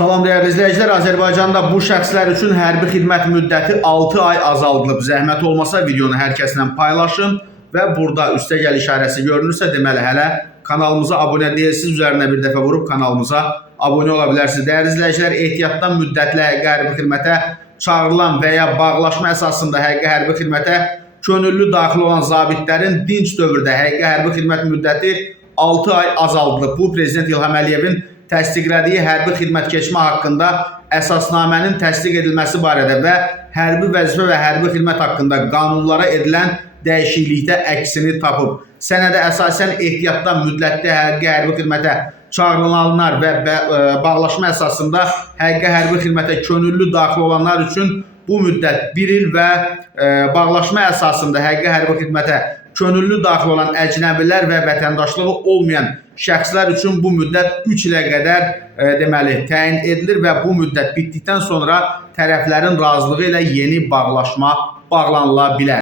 Salam dəyərli izləyicilər, Azərbaycanda bu şəxslər üçün hərbi xidmət müddəti 6 ay azaldılıb. Zəhmət olmasa videonu hər kəslə paylaşın və burada üstəgəl işarəsi görünürsə, deməli hələ kanalımıza abunə deyilsiniz, üzərinə bir dəfə vurub kanalımıza abunə ola bilərsiniz. Dəyərli izləyicilər, ehtiyatdan müddətli həqiqi hərbi xidmətə çağırılan və ya bağlaşma əsasında həqiqi hərbi xidmətə könüllü daxil olan zabitlərin dinc dövrdə həqiqi hərbi xidmət müddəti 6 ay azaldılıb. Bu, Prezident İlham Əliyevin təsdiqlədiyi hərbi xidmət keçmə haqqında əsasnamənin təsdiq edilməsi barədə və hərbi vəzifə və hərbi xidmət haqqında qanunlara edilən dəyişiklikdə əksini tapıb. Sənədə əsasən ehtiyatdan müddətli həqiqi hərbi xidmətə çağırılanlar və bağlaşma əsasında həqiqi hərbi xidmətə könüllü daxil olanlar üçün bu müddət 1 il və bağlaşma əsasında həqiqi hərbi xidmətə könüllü daxil olan əcnəbilər və vətəndaşlığı olmayan şəxslər üçün bu müddət 3 ilə qədər deməli təyin edilir və bu müddət bitdikdən sonra tərəflərin razılığı ilə yeni bağlaşma bağlanıla bilər.